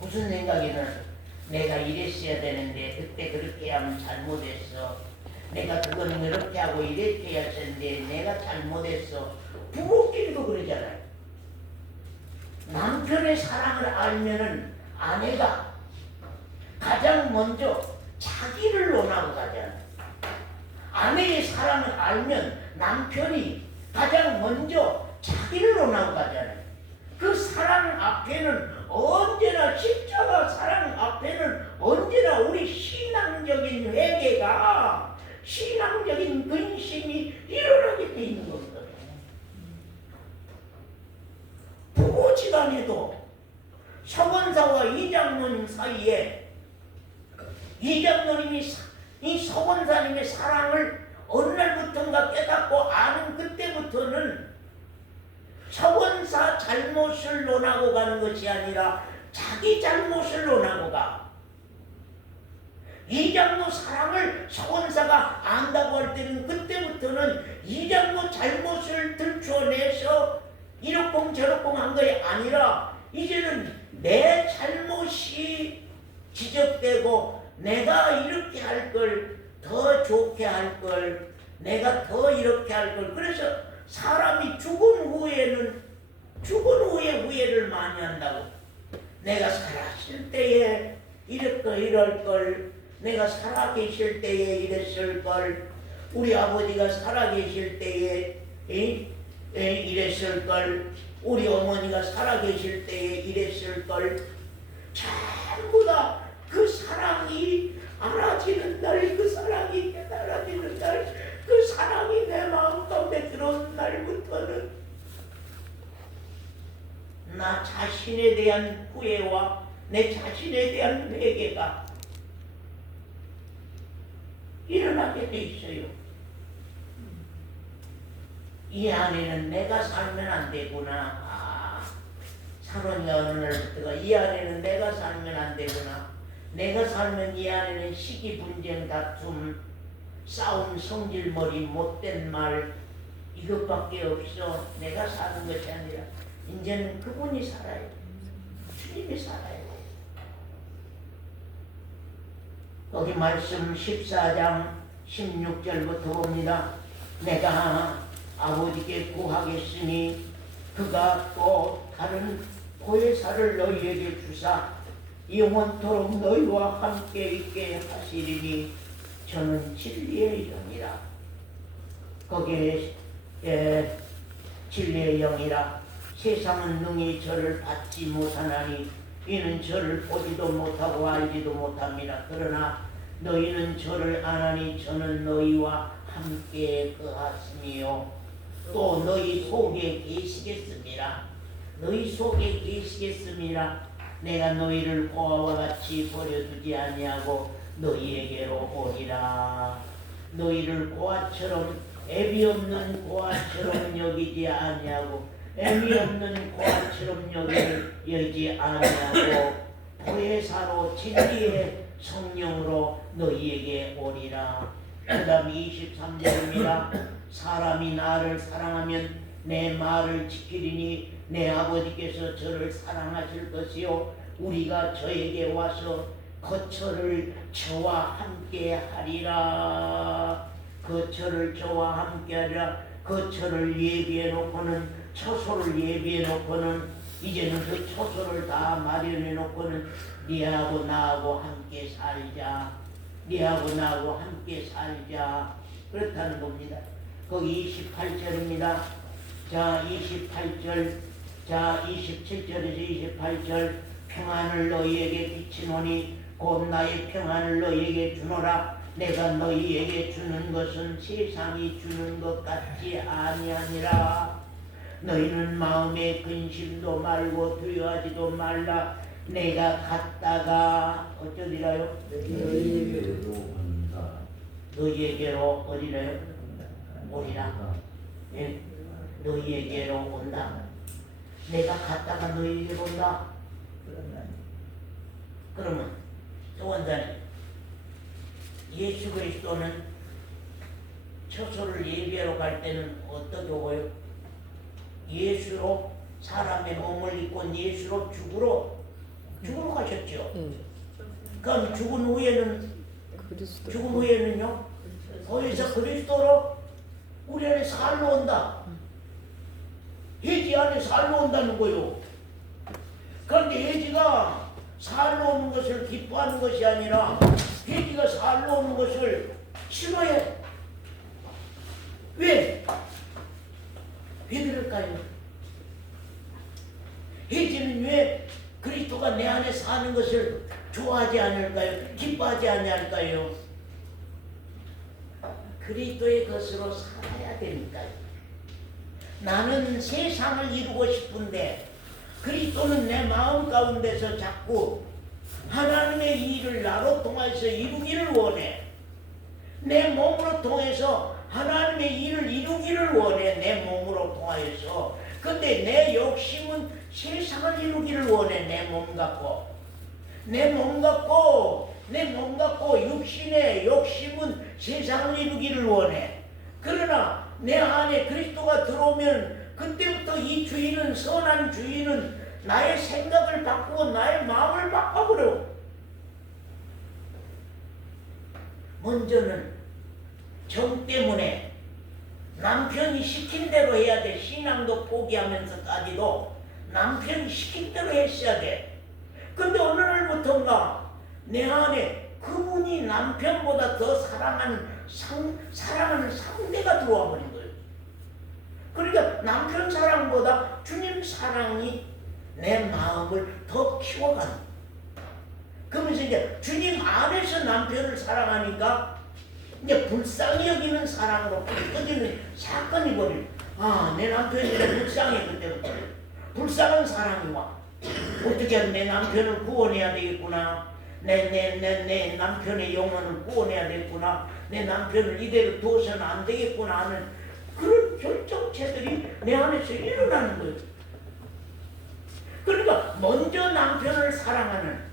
무슨 생각이 일어날까요? 내가 이랬어야 되는데 그때 그렇게 하면 잘못했어. 내가 그거는 이렇게 하고 이렇게 해야 되는데 내가 잘못했어. 부부끼리도 그러잖아요. 남편의 사랑을 알면은 아내가 가장 먼저 자기를 논하고 가잖아요. 아내의 사랑을 알면 남편이 가장 먼저 자기를 논하고 가잖아요. 그 사랑 앞에는 언제나 십자가 사랑 앞에는 언제나 우리 신앙적인 회개가 신앙적인 근심이 일어나게 돼 있는 겁니다. 부부지간에도 서원사와 이장로님 사이에 이장로님이 이 서원사님의 사랑을 어느 날부터인가 깨닫고 아는 그때부터는 서원사 잘못을 논하고 가는 것이 아니라 자기 잘못을 논하고 가. 이장로 사랑을 서원사가 안다고 할 때는 그때부터는 이장로 잘못을 들춰내서 이렇고 저렇고 한 것이 아니라 이제는 내 잘못이 지적되고 내가 이렇게 할 걸 더 좋게 할 걸 내가 더 이렇게 할 걸 그래서 사람이 죽은 후에 후회를 많이 한다고. 내가 살아있을 때에 이럴 걸 내가 살아계실 때에 이랬을 걸 우리 아버지가 살아계실 때에 이랬을 걸 우리 어머니가 살아계실 때에 이랬을 걸 전부 다 그 사랑이 알아지는 날 그 사랑이 깨달아지는 날 그 사랑이 내 마음 가운데 들어온 날부터는 나 자신에 대한 후회와 내 자신에 대한 회개가 일어나게 돼 있어요. 이 안에는 내가 살면 안 되구나. 사론이가 어느 날부터가 이 안에는 내가 살면 안 되구나. 내가 살면 이 안에는 시기, 분쟁, 다툼, 싸움, 성질머리, 못된 말 이것밖에 없어. 내가 사는 것이 아니라 이제는 그분이 살아요. 주님이 살아요. 거기 말씀 14장 16절부터 봅니다. 내가 아버지께 구하겠으니 그가 또 다른 보혜사를 너희에게 주사 영원토록 너희와 함께 있게 하시리니 저는 진리의 영이라. 거기에 진리의 영이라. 세상은 능히 저를 받지 못하나니 이는 저를 보지도 못하고 알지도 못합니다. 그러나 너희는 저를 아나니 저는 너희와 함께 거하시며 또 너희 속에 계시겠습니다. 너희 속에 계시겠습니다. 내가 너희를 고아와 같이 버려두지 아니하고 너희에게로 오리라. 너희를 고아처럼 애비 없는 고아처럼 여기지 아니하고 애비 없는 고아처럼 여기지 아니하고 보혜사로 진리의 성령으로 너희에게 오리라. 그 다음 23절입니다. 사람이 나를 사랑하면 내 말을 지키리니 내 아버지께서 저를 사랑하실 것이요 우리가 저에게 와서 거처를 저와 함께 하리라. 거처를 저와 함께 하리라. 거처를 예비해 놓고는 처소를 예비해 놓고는 이제는 그 처소를 다 마련해 놓고는 니하고 나하고 함께 살자. 니하고 나하고 함께 살자. 그렇다는 겁니다. 거기 28절입니다. 자 28절 자 27절에서 28절 평안을 너희에게 비치노니 곧 나의 평안을 너희에게 주노라. 내가 너희에게 주는 것은 세상이 주는 것 같지 아니하니라. 너희는 마음에 근심도 말고 두려워하지도 말라. 내가 갔다가 어쩌리라요? 너희에게로 온다. 너희에게로 어디래요? 오리라. 예? 너희에게로 온다. 내가 갔다가 너희에게로 온다. 그러면 또 원자님 예수 그리스도는 처소를 예비하러 갈 때는 어떻게 오고요? 예수로 사람의 몸을 입고 예수로 죽으러 가셨죠. 그럼 죽은 후에는요 거기서 그리스도로 우리 안에 살러 온다. 해지 안에 살러 온다는 거요. 그런데 해지가 살러 오는 것을 기뻐하는 것이 아니라 해지가 살러 오는 것을 싫어해. 왜? 왜 그럴까요? 해지는 왜 그리스도가 내 안에 사는 것을 좋아하지 않을까요? 기뻐하지 않을까요? 그리스도의 것으로 살아야 되니까요. 나는 세상을 이루고 싶은데 그리스도는 내 마음 가운데서 자꾸 하나님의 일을 나로 통해서 이루기를 원해. 내 몸으로 통해서 하나님의 일을 이루기를 원해. 내 몸으로 통하여서. 근데 내 욕심은 세상을 이루기를 원해. 내 몸 갖고 육신의 욕심은 세상을 이루기를 원해. 그러나 내 안에 그리스도가 들어오면 그때부터 이 주인은, 선한 주인은 나의 생각을 바꾸고 나의 마음을 바꿔버려. 먼저는 정 때문에 남편이 시킨 대로 해야 돼. 신앙도 포기하면서까지도 남편이 시킨 대로 했어야 돼. 근데 어느 날부터인가 내 안에 그분이 남편보다 더 사랑하는 상대가 들어와 버린 거예요. 그러니까 남편 사랑보다 주님 사랑이 내 마음을 더 키워가는. 그러면서 이제 주님 안에서 남편을 사랑하니까 이제 불쌍히 여기는 사랑으로 꺼지는 사건이 벌어요. 아, 내 남편이 불쌍해. 그때부터 불쌍한 사랑이 와. 어떻게 하면 내 남편을 구원해야 되겠구나. 내 남편의 영혼을 구원해야 되겠구나. 내 남편을 이대로 두어서는 안 되겠구나 하는 그런 결정체들이 내 안에서 일어나는 거예요. 그러니까 먼저 남편을 사랑하는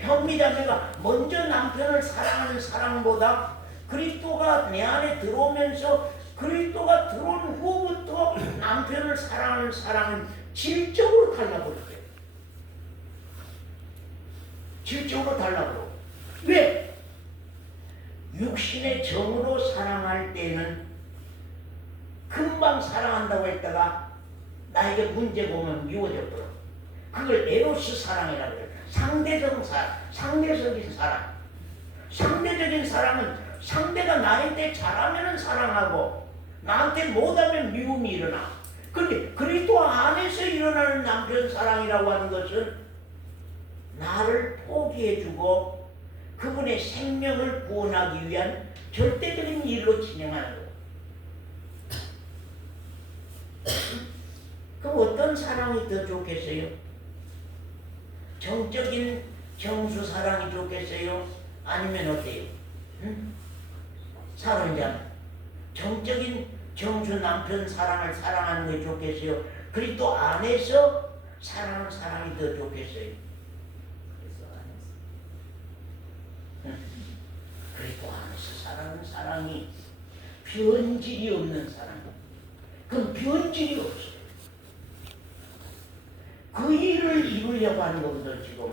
형미자매가 먼저 남편을 사랑하는 사랑보다 그리스도가 내 안에 들어오면서 그리스도가 들어온 후부터 남편을 사랑하는 사랑은 질적으로 달라버렸어요. 질적으로 달라버려. 왜? 육신의 정으로 사랑할 때는 금방 사랑한다고 했다가 나에게 문제 보면 미워져 버려. 그걸 에로스 사랑이라고 해요. 상대적인 사랑, 상대적인 사랑. 상대적인 사랑은 상대가 나한테 잘하면 사랑하고 나한테 못하면 미움이 일어나. 그런데 그리스도 안에서 일어나는 남편 사랑이라고 하는 것은 나를 포기해주고 그분의 생명을 구원하기 위한 절대적인 일로 진행하는 거예요. 그럼 어떤 사랑이 더 좋겠어요? 정적인 정수 사랑이 좋겠어요? 아니면 어때요? 사랑자 정적인 정수 남편 사랑을 사랑하는 게 좋겠어요? 그리스도 안에서 사랑하는 사랑이 더 좋겠어요? 그리스도 안에서 사랑하는 사랑이 변질이 없는 사랑. 그럼 변질이 없어요. 그 일을 이루려고 하는 거거든 지금.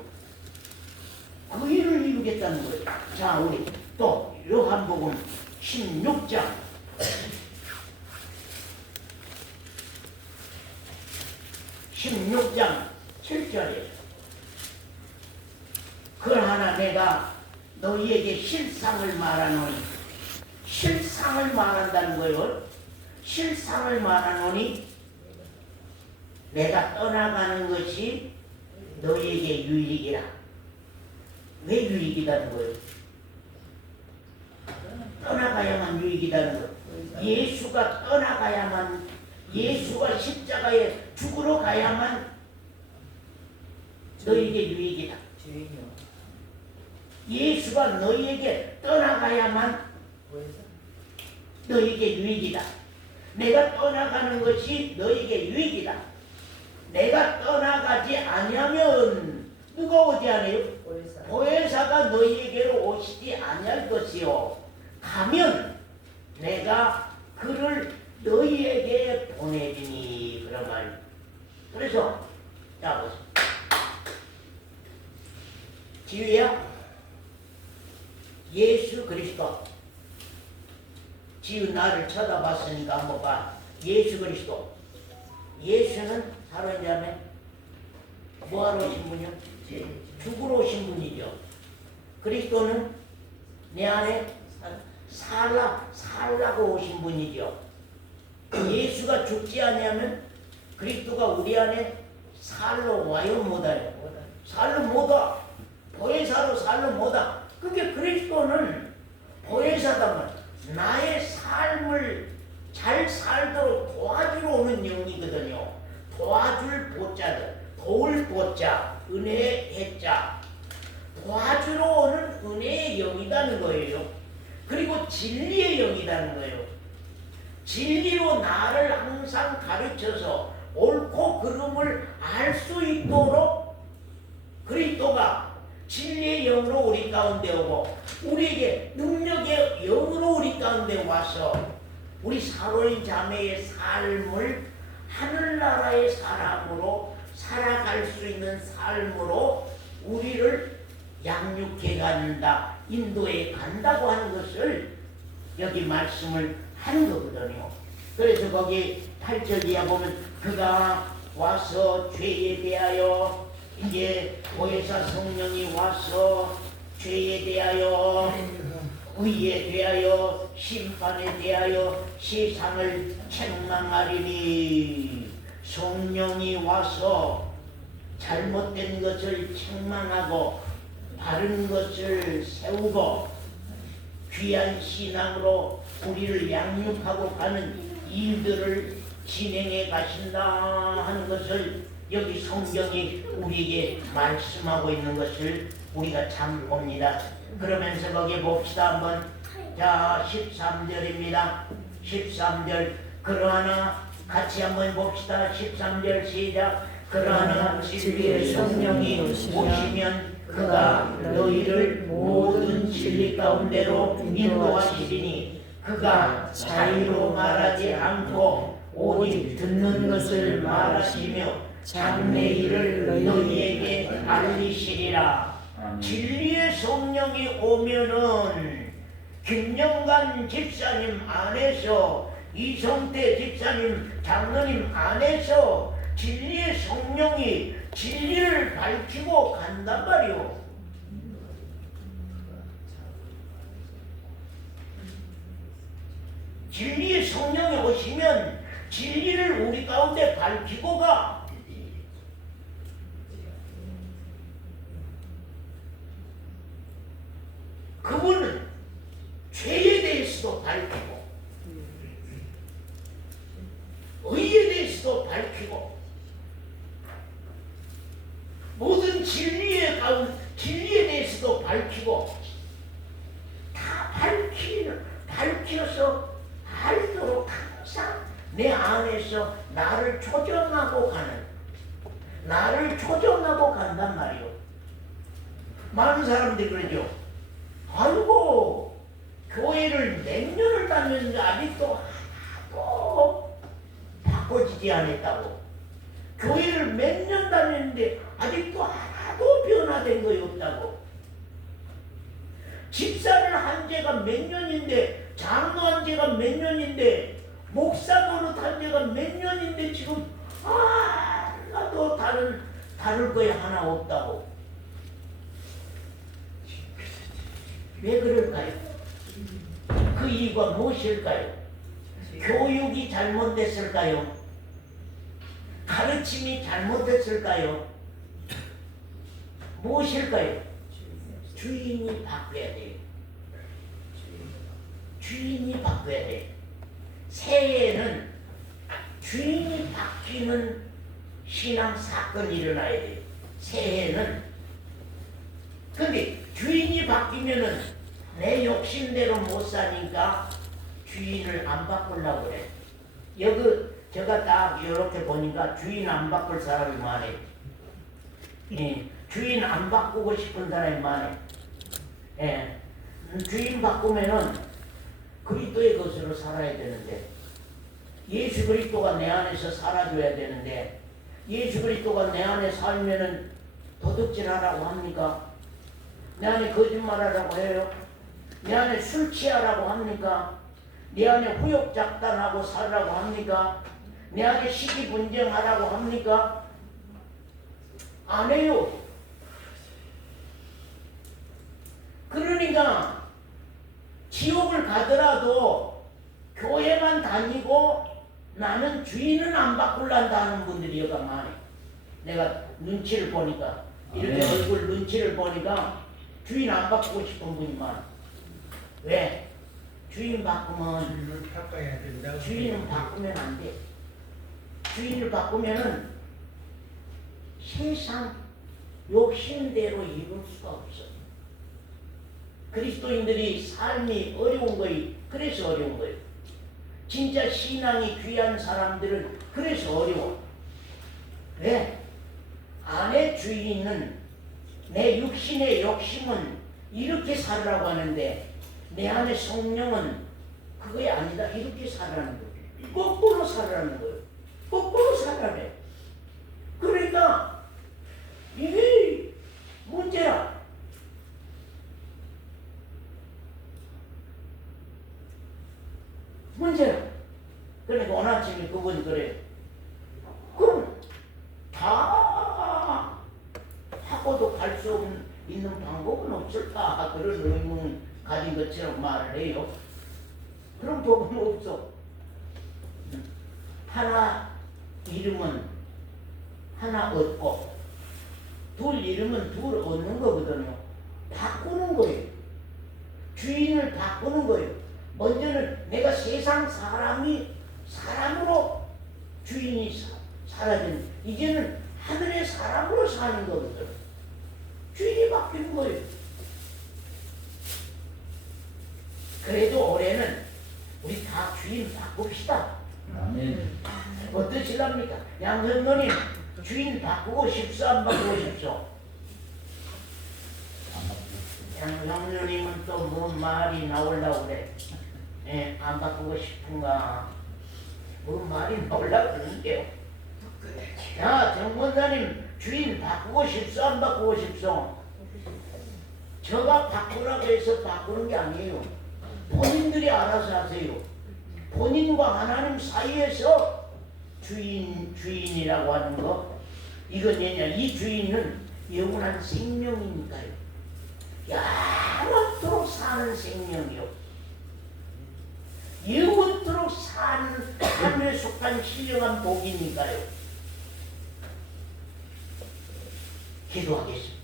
그 일을 이루겠다는 거예요. 자, 우리 또 요한복음 16장 16장 7절에 그러나 내가 너희에게 실상을 말하노니 실상을 말한다는 거예요. 실상을 말하노니 내가 떠나가는 것이 너희에게 유익이라. 왜 유익이라는 거예요? 떠나가야만 유익이라는 거예요. 예수가 떠나가야만, 예수가 십자가에 죽으러 가야만 너희에게 유익이다. 주인이요. 예수가 너희에게 떠나가야만 뭐해서? 너희에게 유익이다. 내가 떠나가는 것이 너희에게 유익이다. 내가 떠나가지 아니하면 누가 오지 않아요? 보혜사. 보혜사가 너희에게로 오시지 아니할 것이요. 가면 내가 그를 너희에게 보내리니. 그런 말. 그래서 자 보세요. 지휘야, 예수 그리스도. 지금 나를 쳐다봤으니까 한번 봐. 예수 그리스도. 예수는 살아있냐면 뭐하러 오신 분이요? 죽으러 오신 분이죠. 그리스도는 내 안에 살라고 오신 분이죠. 예수가 죽지 않으면 그리스도가 우리 안에 살러 와요, 못와요? 살러 못와. 보혜사로 살러 못와. 그게 그리스도는 보혜사다만 나의 삶을 잘 살도록 도와주러 오는 영이거든요. 도와줄 보자들, 도울 보자, 은혜의 해자, 도와주러 오는 은혜의 영이라는 거예요. 그리고 진리의 영이라는 거예요. 진리로 나를 항상 가르쳐서 옳고 그름을 알 수 있도록 그리스도가 진리의 영으로 우리 가운데 오고 우리에게 능력의 영으로 우리 가운데 와서 우리 사로인 자매의 삶을 하늘나라의 사람으로 살아갈 수 있는 삶으로 우리를 양육해 간다, 인도해 간다고 하는 것을 여기 말씀을 하는 거거든요. 그래서 거기 8절 이하 보면 그가 와서 죄에 대하여 이제 보혜사 성령이 와서 죄에 대하여 의에 대하여 심판에 대하여 세상을 책망하리니 성령이 와서 잘못된 것을 책망하고 바른 것을 세우고 귀한 신앙으로 우리를 양육하고 가는 일들을 진행해 가신다 하는 것을 여기 성경이 우리에게 말씀하고 있는 것을 우리가 참 봅니다. 그러면서 거기 봅시다 한번. 자 13절입니다. 13절 그러나 같이 한번 봅시다. 13절 시작. 그러나 진리의 성령이 오시면 그가 너희를 모든 진리 가운데로 인도하시리니 그가 자유로 말하지 않고 오직 듣는 것을 말하시며 장래일을 너희에게 알리시리라. 진리의 성령이 오면은 김영관 집사님 안에서 이성태 집사님 장로님 안에서 진리의 성령이 진리를 밝히고 간단 말이오. 진리의 성령이 오시면 진리를 우리 가운데 밝히고 가. 그분은 죄에 대해서도 밝히고 의에 대해서도 밝히고 모든 진리에 대해서도 밝히고 다 밝혀서 알도록 항상 내 안에서 나를 초정하고 간단 말이요. 많은 사람들이 그러죠. 아이고 교회를 몇 년을 다녔는데 아직도 하나도 바꿔지지 않았다고. 교회를 몇 년 다녔는데 아직도 하나도 변화된 것이 없다고. 집사를 한 지가 몇 년인데, 장로한 지가 몇 년인데, 목사 노릇 한 지가 몇 년인데 지금 하나도 다를 거에 하나 없다고. 왜 그럴까요? 그 이유가 무엇일까요? 교육이 잘못됐을까요? 가르침이 잘못됐을까요? 무엇일까요? 주인이 바뀌어야 돼요. 주인이 바뀌어야 돼요. 새해에는 주인이 바뀌는 신앙 사건이 일어나야 돼요. 새해에는. 근데 주인이 바뀌면은 내 욕심대로 못 사니까 주인을 안 바꾸려고 그래. 여기 제가 딱 이렇게 보니까 주인 안 바꿀 사람이 많아요. 예, 주인 안 바꾸고 싶은 사람이 많아요. 예, 주인 바꾸면은 그리스도의 것으로 살아야 되는데, 예수 그리스도가 내 안에서 살아줘야 되는데, 예수 그리스도가 내 안에 살면은 도둑질하라고 합니까? 내 안에 거짓말하라고 해요? 내 안에 술 취하라고 합니까? 내 안에 후욕작단하고 살라고 합니까? 내 안에 시기분쟁하라고 합니까? 안 해요. 그러니까 지옥을 가더라도 교회만 다니고 나는 주인은 안 바꿀란다 하는 분들이 여가 많아. 내가 눈치를 보니까, 이렇게 아멘. 얼굴 눈치를 보니까 주인 안 바꾸고 싶은 분이 많아. 왜? 주인 바꾸면 주인을 바꿔야 된다. 주인은 바꾸면 안 돼. 주인을 바꾸면은 세상 욕심대로 이룰 수가 없어. 그리스도인들이 삶이 어려운 거예요. 그래서 어려운 거예요. 진짜 신앙이 귀한 사람들은 그래서 어려워. 왜? 안에 주인은 내 육신의 욕심은 이렇게 살라고 하는데 내 안에 성령은 그게 아니다. 이렇게 살라는 거예요. 거꾸로 살라는 거예요. 거꾸로 살라래. 그러니까 이게 문제야. 문제야. 그러니까 오늘 아침에 그분이 그래요. 그럼 다 하고도 갈 수 있는 방법은 없을까? 그런 의문 가진 것처럼 말을 해요. 그런 법은 없어. 하나 잃으면 하나 얻고, 둘 잃으면 둘 얻는 거거든요. 바꾸는 거예요. 주인을 바꾸는 거예요. 먼저는 내가 세상 사람으로 주인이 살아야 되는, 이제는 하늘의 사람으로 사는 거거든. 주인이 바뀌는 거예요. 그래도 올해는 우리 다 주인 바꿉시다. 아멘. 어떠실랍니까? 양성노님 주인 바꾸고 싶소 안 바꾸고 싶소? 양성노님은 또 뭔 말이 나오려고 그래. 예, 안 바꾸고 싶은가? 뭔 말이 나오려고 그러는데요. 자, 정권사님 주인 바꾸고 싶소 안 바꾸고 싶소? 저가 바꾸라고 해서 바꾸는 게 아니에요. 본인들이 알아서 하세요. 본인과 하나님 사이에서 주인이라고 하는 거, 이건 뭐냐? 이 주인은 영원한 생명이니까요. 영원토록 사는 생명이요. 영원토록 사는 하늘에 속한 신령한 복이니까요. 기도하겠습니다.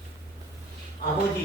아버지,